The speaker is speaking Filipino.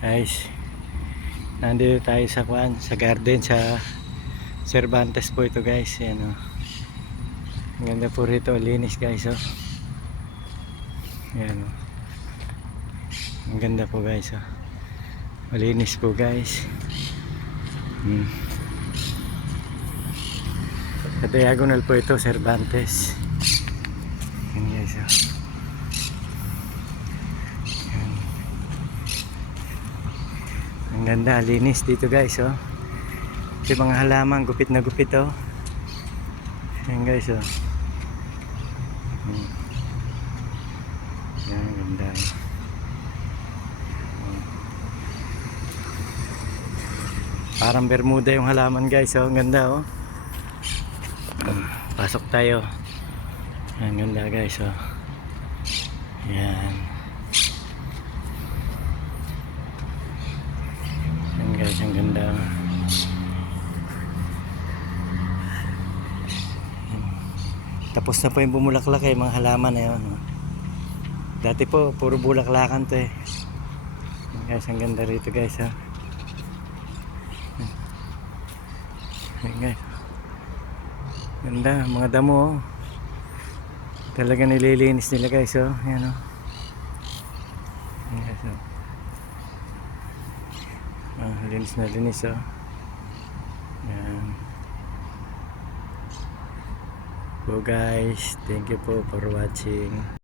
Guys, nandito tayo sa sa garden sa Cervantes po ito guys. Yan o. Ang ganda po rito, linis guys o. Yan o. Ang ganda po guys o. Malinis po guys. Sa diagonal po ito, Cervantes. Yan guys o. Ang ganda, linis dito guys oh. Ito yung mga halaman, gupit na gupit oh. Ayan guys oh. Ayan, ganda parang Bermuda yung halaman guys oh. Ang ganda oh. Pasok tayo. Ang ganda guys oh. Ayan. Ayan guys, ang ganda. Tapos na po yung bumulaklak eh, mga halaman na yun. Dati po, puro bulaklakan to eh. Guys, ang ganda rito guys ha. Ayan guys. Ganda, mga damo oh. Talaga nililinis nila guys oh. Ayan oh. Ayan guys oh. Linis na linis oh. Ayan. So guys, thank you po for watching.